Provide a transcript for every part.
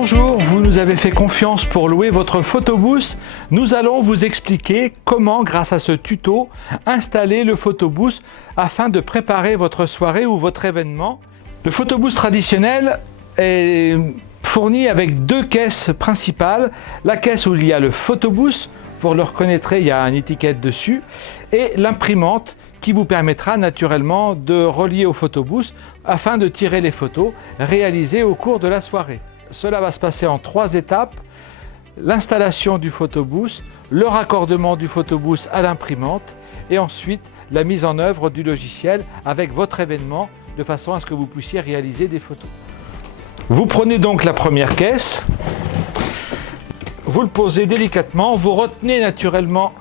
Bonjour, vous nous avez fait confiance pour louer votre photobooth. Nous allons vous expliquer comment, grâce à ce tuto, installer le photobooth afin de préparer votre soirée ou votre événement. Le photobooth traditionnel est fourni avec deux caisses principales. La caisse où il y a le photobooth, vous le reconnaîtrez, il y a une étiquette dessus, et l'imprimante qui vous permettra naturellement de relier au photobooth afin de tirer les photos réalisées au cours de la soirée. Cela va se passer en 3 étapes: l'installation du photobooth, le raccordement du photobooth à l'imprimante et ensuite la mise en œuvre du logiciel avec votre événement de façon à ce que vous puissiez réaliser des photos. Vous prenez donc la première caisse, vous le posez délicatement, vous retenez naturellement,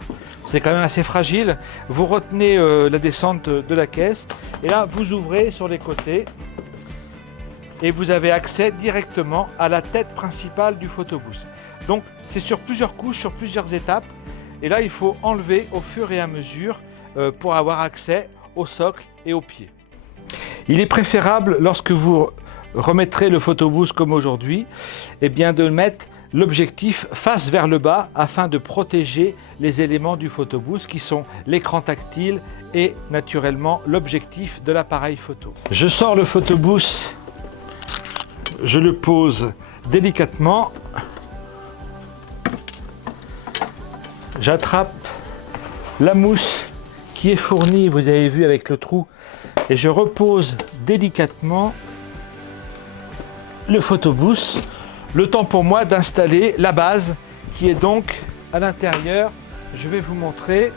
c'est quand même assez fragile, vous retenez la descente de la caisse et là vous ouvrez sur les côtés et vous avez accès directement à la tête principale du photobooth. Donc c'est sur plusieurs couches, sur plusieurs étapes, et là il faut enlever au fur et à mesure pour avoir accès au socle et aux pieds. Il est préférable, lorsque vous remettrez le photobooth comme aujourd'hui, eh bien de mettre l'objectif face vers le bas afin de protéger les éléments du photobooth qui sont l'écran tactile et naturellement l'objectif de l'appareil photo. Je sors le photobooth. Je le pose délicatement, j'attrape la mousse qui est fournie, vous avez vu avec le trou, et je repose délicatement le photobooth, le temps pour moi d'installer la base qui est donc à l'intérieur. Je vais vous montrer,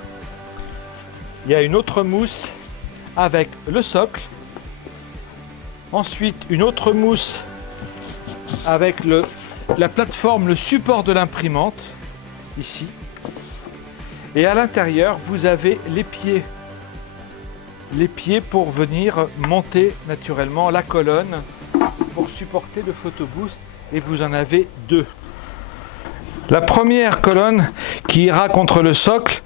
il y a une autre mousse avec le socle, ensuite une autre mousse avec la plateforme, le support de l'imprimante, ici. Et à l'intérieur, vous avez les pieds. Les pieds pour venir monter naturellement la colonne pour supporter le photobooth. Et vous en avez deux. La première colonne qui ira contre le socle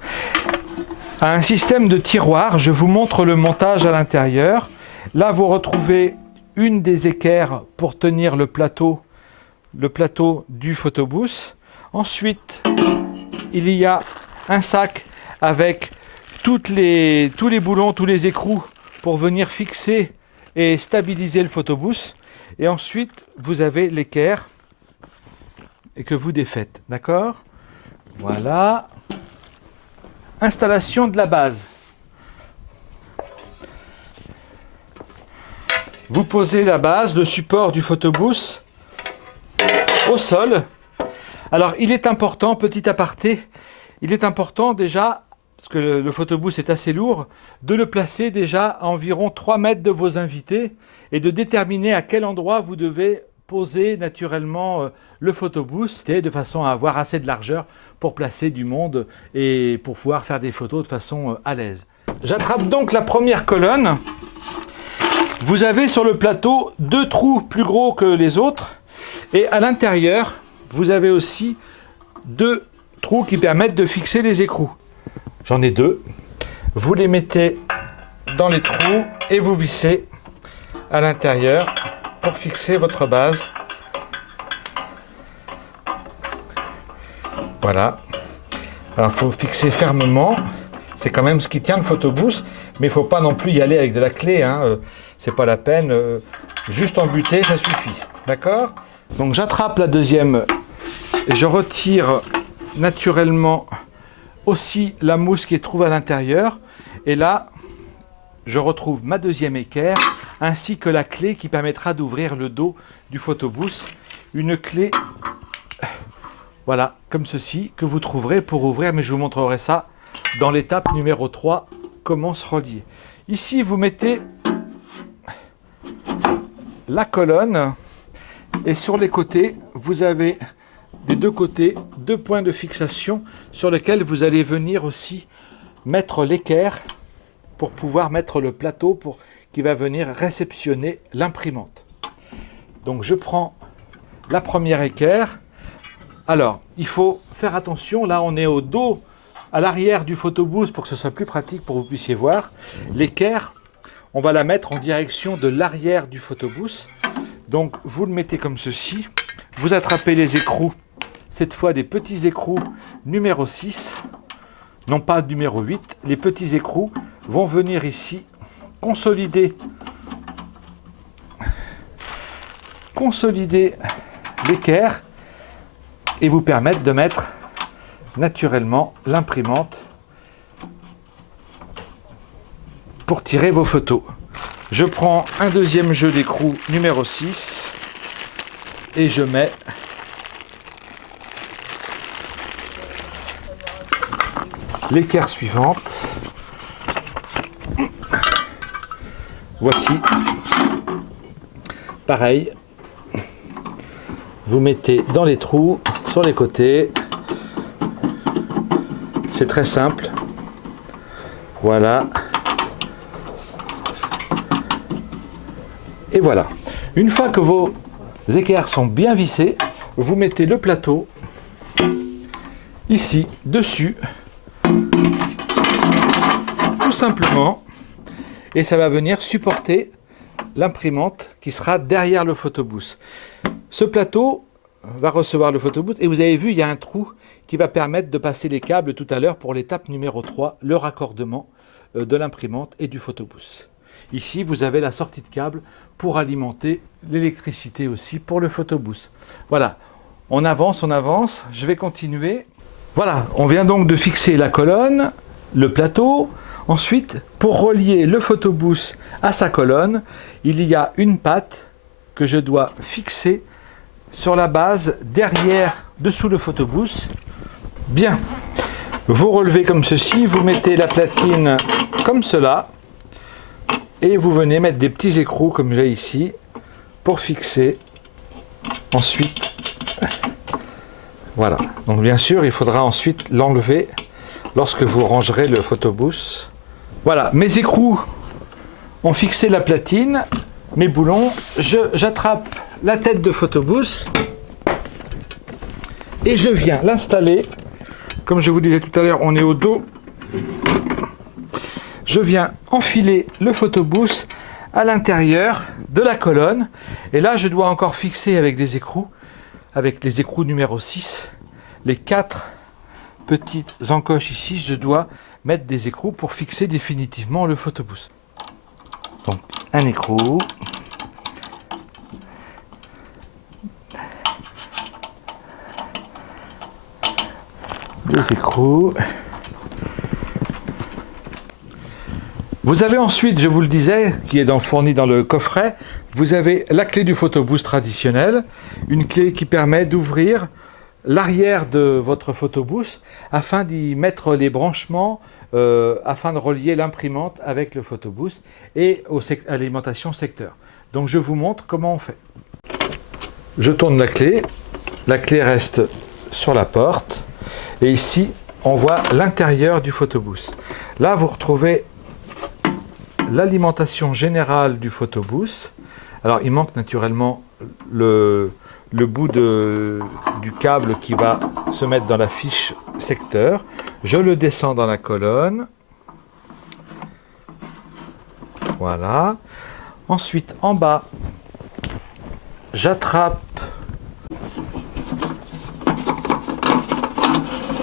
a un système de tiroir. Je vous montre le montage à l'intérieur. Là, vous retrouvez une des équerres pour tenir le plateau du photobooth. Ensuite, il y a un sac avec tous les boulons, tous les écrous pour venir fixer et stabiliser le photobooth. Et ensuite, vous avez l'équerre et que vous défaites. D'accord ? Voilà. Installation de la base. Vous posez la base, le support du photobooth au sol. Alors il est important, petit aparté, il est important déjà, parce que le photobooth est assez lourd, de le placer déjà à environ 3 mètres de vos invités et de déterminer à quel endroit vous devez poser naturellement le photobooth de façon à avoir assez de largeur pour placer du monde et pour pouvoir faire des photos de façon à l'aise. J'attrape donc la première colonne. Vous avez sur le plateau 2 trous plus gros que les autres et à l'intérieur vous avez aussi 2 trous qui permettent de fixer les écrous. J'en ai 2. Vous les mettez dans les trous et vous vissez à l'intérieur pour fixer votre base. Voilà. Alors il faut fixer fermement. C'est quand même ce qui tient le photobooth, mais il ne faut pas non plus y aller avec de la clé, hein. C'est pas la peine, juste embuter, ça suffit. D'accord ? Donc j'attrape la deuxième et je retire naturellement aussi la mousse qui est trouvée à l'intérieur. Et là, je retrouve ma deuxième équerre ainsi que la clé qui permettra d'ouvrir le dos du photobooth. Une clé, voilà, comme ceci, que vous trouverez pour ouvrir, mais je vous montrerai ça dans l'étape numéro 3, comment se relier. Ici, vous mettez la colonne et sur les côtés, vous avez des 2 côtés 2 points de fixation sur lesquels vous allez venir aussi mettre l'équerre pour pouvoir mettre le plateau qui va venir réceptionner l'imprimante. Donc je prends la première équerre. Alors, il faut faire attention, là on est au dos, à l'arrière du photobooth pour que ce soit plus pratique pour que vous puissiez voir. L'équerre, on va la mettre en direction de l'arrière du photobooth. Donc vous le mettez comme ceci, vous attrapez les écrous, cette fois des petits écrous numéro 6, non pas numéro 8. Les petits écrous vont venir ici consolider l'équerre et vous permettre de mettre naturellement l'imprimante pour tirer vos photos. Je prends un deuxième jeu d'écrou numéro 6 et je mets l'équerre suivante. Voici. Pareil. Vous mettez dans les trous, sur les côtés. C'est très simple. Voilà. Et voilà. Une fois que vos équerres sont bien vissées, vous mettez le plateau ici, dessus, tout simplement, et ça va venir supporter l'imprimante qui sera derrière le photobooth. Ce plateau va recevoir le photobooth et vous avez vu, il y a un trou qui va permettre de passer les câbles tout à l'heure pour l'étape numéro 3, le raccordement de l'imprimante et du photobooth. Ici, vous avez la sortie de câble pour alimenter l'électricité aussi pour le photobooth. Voilà, on avance, je vais continuer. Voilà, on vient donc de fixer la colonne, le plateau. Ensuite, pour relier le photobooth à sa colonne, il y a une patte que je dois fixer sur la base derrière, dessous le photobooth. Bien, vous relevez comme ceci, vous mettez la platine comme cela et vous venez mettre des petits écrous comme j'ai ici pour fixer. Ensuite, voilà. Donc bien sûr, il faudra ensuite l'enlever lorsque vous rangerez le photobooth. Voilà, mes écrous ont fixé la platine, mes boulons, j'attrape la tête de photobooth et je viens l'installer. Comme je vous disais tout à l'heure, on est au dos. Je viens enfiler le photobooth à l'intérieur de la colonne. Et là, je dois encore fixer avec des écrous, avec les écrous numéro 6, les 4 petites encoches ici. Je dois mettre des écrous pour fixer définitivement le photobooth. Donc, un écrou. Deux écrous. Vous avez ensuite, je vous le disais, qui est fourni dans le coffret, vous avez la clé du photobooth traditionnelle, une clé qui permet d'ouvrir l'arrière de votre photobooth afin d'y mettre les branchements, afin de relier l'imprimante avec le photobooth et à l'alimentation secteur. Donc je vous montre comment on fait. Je tourne la clé reste sur la porte. Et ici, on voit l'intérieur du photobooth. Là, vous retrouvez l'alimentation générale du photobooth. Alors, il manque naturellement le bout du câble qui va se mettre dans la fiche secteur. Je le descends dans la colonne. Voilà. Ensuite, en bas, j'attrape.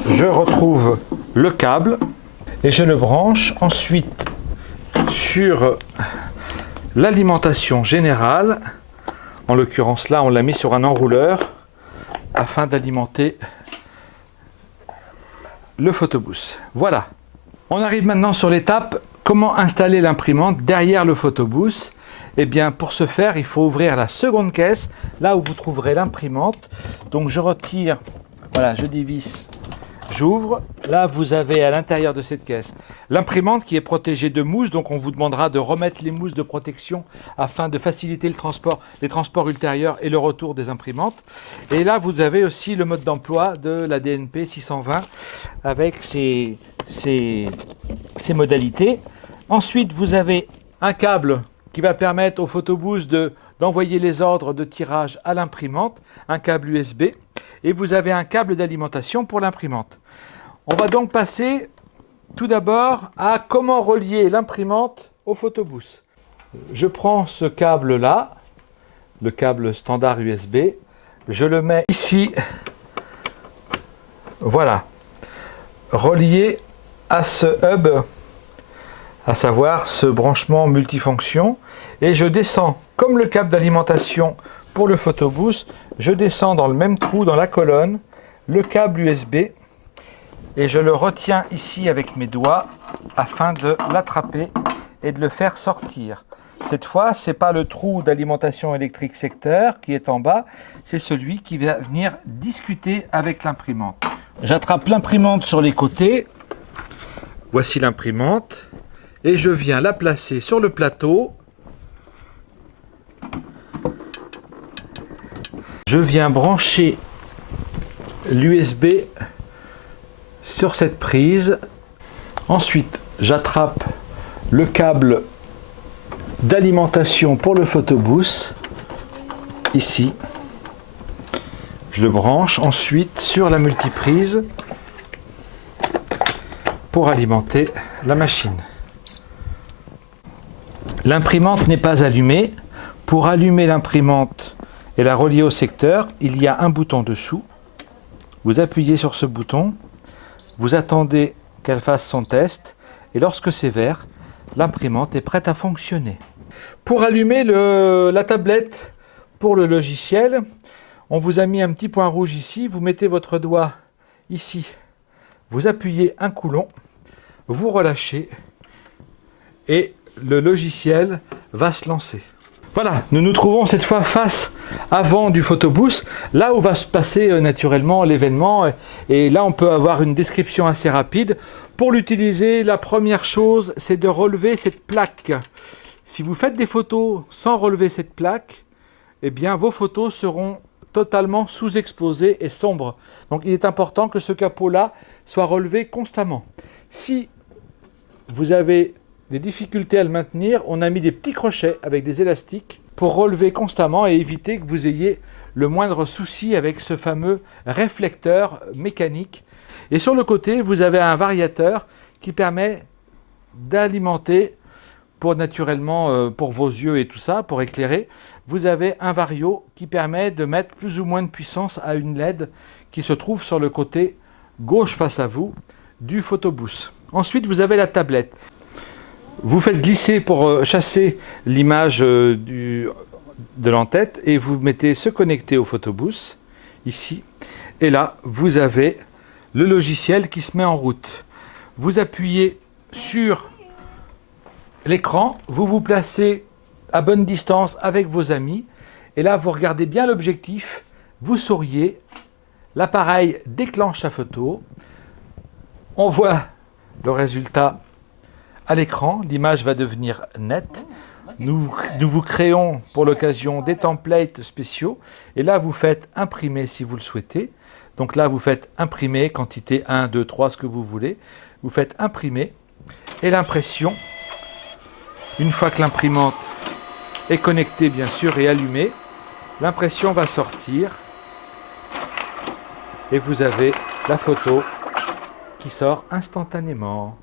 Je retrouve le câble et je le branche ensuite sur l'alimentation générale. En l'occurrence là, on l'a mis sur un enrouleur afin d'alimenter le photobooth. Voilà. On arrive maintenant sur l'étape comment installer l'imprimante derrière le photobooth. Eh bien, pour ce faire, il faut ouvrir la seconde caisse, là où vous trouverez l'imprimante. Donc je retire, voilà, je dévisse. J'ouvre, là vous avez à l'intérieur de cette caisse l'imprimante qui est protégée de mousse, donc on vous demandera de remettre les mousses de protection afin de faciliter le transport, les transports ultérieurs et le retour des imprimantes. Et là vous avez aussi le mode d'emploi de la DNP 620 avec ses modalités. Ensuite vous avez un câble qui va permettre au photobooth d'envoyer les ordres de tirage à l'imprimante, un câble USB, et vous avez un câble d'alimentation pour l'imprimante. On va donc passer tout d'abord à comment relier l'imprimante au photobooth. Je prends ce câble-là, le câble standard USB, Je le mets ici, voilà, relié à ce hub, à savoir ce branchement multifonction, et je descends, comme le câble d'alimentation pour le photobooth, je descends dans le même trou, dans la colonne, le câble USB, et je le retiens ici avec mes doigts afin de l'attraper et de le faire sortir. Cette fois, ce n'est pas le trou d'alimentation électrique secteur qui est en bas, c'est celui qui va venir discuter avec l'imprimante. J'attrape l'imprimante sur les côtés, voici l'imprimante, et je viens la placer sur le plateau. Je viens brancher l'USB sur cette prise. Ensuite, j'attrape le câble d'alimentation pour le photobooth, ici. Je le branche ensuite sur la multiprise pour alimenter la machine. L'imprimante n'est pas allumée. Pour allumer l'imprimante et la relier au secteur, il y a un bouton dessous. Vous appuyez sur ce bouton, vous attendez qu'elle fasse son test, et lorsque c'est vert, l'imprimante est prête à fonctionner. Pour allumer la tablette pour le logiciel, on vous a mis un petit point rouge ici, vous mettez votre doigt ici, vous appuyez un coulon, vous relâchez, et le logiciel va se lancer. Voilà, nous nous trouvons cette fois face avant du photobooth, là où va se passer naturellement l'événement, et là on peut avoir une description assez rapide. Pour l'utiliser, la première chose, c'est de relever cette plaque. Si vous faites des photos sans relever cette plaque, eh bien vos photos seront totalement sous-exposées et sombres. Donc il est important que ce capot-là soit relevé constamment. Si vous avez des difficultés à le maintenir, on a mis des petits crochets avec des élastiques pour relever constamment et éviter que vous ayez le moindre souci avec ce fameux réflecteur mécanique. Et sur le côté, vous avez un variateur qui permet d'alimenter, pour naturellement pour vos yeux et tout ça, pour éclairer, vous avez un vario qui permet de mettre plus ou moins de puissance à une LED qui se trouve sur le côté gauche face à vous du photobooth. Ensuite, vous avez la tablette. Vous faites glisser pour chasser l'image de l'entête et vous mettez se connecter au photobooth, ici. Et là, vous avez le logiciel qui se met en route. Vous appuyez sur l'écran, vous vous placez à bonne distance avec vos amis. Et là, vous regardez bien l'objectif, vous souriez, l'appareil déclenche sa photo. On voit le résultat à l'écran, l'image va devenir nette. Nous vous créons pour l'occasion des templates spéciaux. Et là, vous faites imprimer si vous le souhaitez. Donc là, vous faites imprimer, quantité 1, 2, 3, ce que vous voulez. Vous faites imprimer. Et l'impression, une fois que l'imprimante est connectée, bien sûr, et allumée, l'impression va sortir. Et vous avez la photo qui sort instantanément.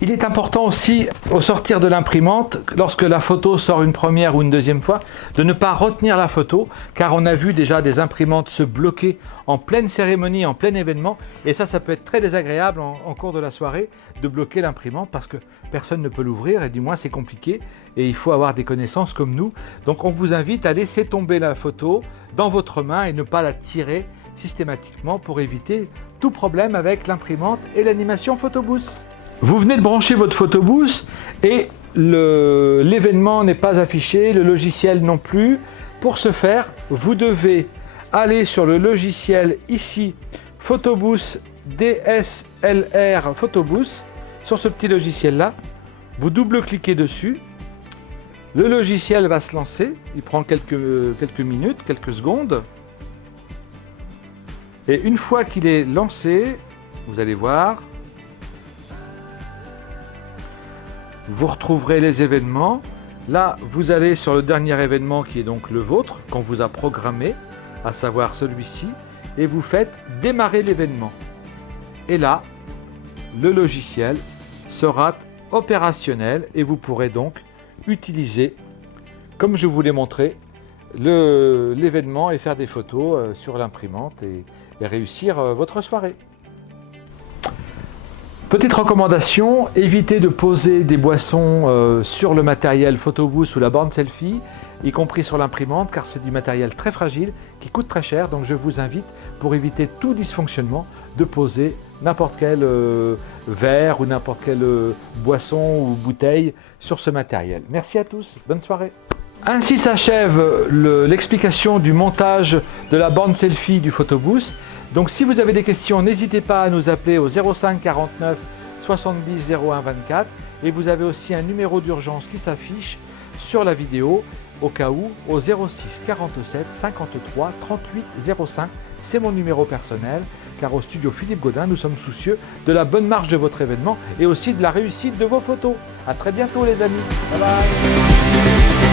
Il est important aussi, au sortir de l'imprimante, lorsque la photo sort une première ou une deuxième fois, de ne pas retenir la photo, car on a vu déjà des imprimantes se bloquer en pleine cérémonie, en plein événement, et ça peut être très désagréable en cours de la soirée, de bloquer l'imprimante, parce que personne ne peut l'ouvrir, et du moins c'est compliqué, et il faut avoir des connaissances comme nous. Donc on vous invite à laisser tomber la photo dans votre main et ne pas la tirer systématiquement pour éviter tout problème avec l'imprimante et l'animation photobooth. Vous venez de brancher votre photobooth et l'événement n'est pas affiché, le logiciel non plus. Pour ce faire, vous devez aller sur le logiciel ici, Photobooth DSLR Photobooth, sur ce petit logiciel-là. Vous double-cliquez dessus. Le logiciel va se lancer. Il prend quelques minutes, quelques secondes. Et une fois qu'il est lancé, vous allez voir, vous retrouverez les événements. Là, vous allez sur le dernier événement qui est donc le vôtre, qu'on vous a programmé, à savoir celui-ci, et vous faites démarrer l'événement. Et là, le logiciel sera opérationnel et vous pourrez donc utiliser, comme je vous l'ai montré, l'événement et faire des photos sur l'imprimante et réussir votre soirée. Petite recommandation, évitez de poser des boissons sur le matériel photobooth ou la borne selfie, y compris sur l'imprimante, car c'est du matériel très fragile qui coûte très cher. Donc je vous invite, pour éviter tout dysfonctionnement, de poser n'importe quel verre ou n'importe quelle boisson ou bouteille sur ce matériel. Merci à tous, bonne soirée. Ainsi s'achève l'explication du montage de la borne selfie du photobooth. Donc si vous avez des questions, n'hésitez pas à nous appeler au 05 49 70 01 24 et vous avez aussi un numéro d'urgence qui s'affiche sur la vidéo au cas où au 06 47 53 38 05. C'est mon numéro personnel car au studio Philippe Gaudin, nous sommes soucieux de la bonne marche de votre événement et aussi de la réussite de vos photos. À très bientôt les amis. Bye bye.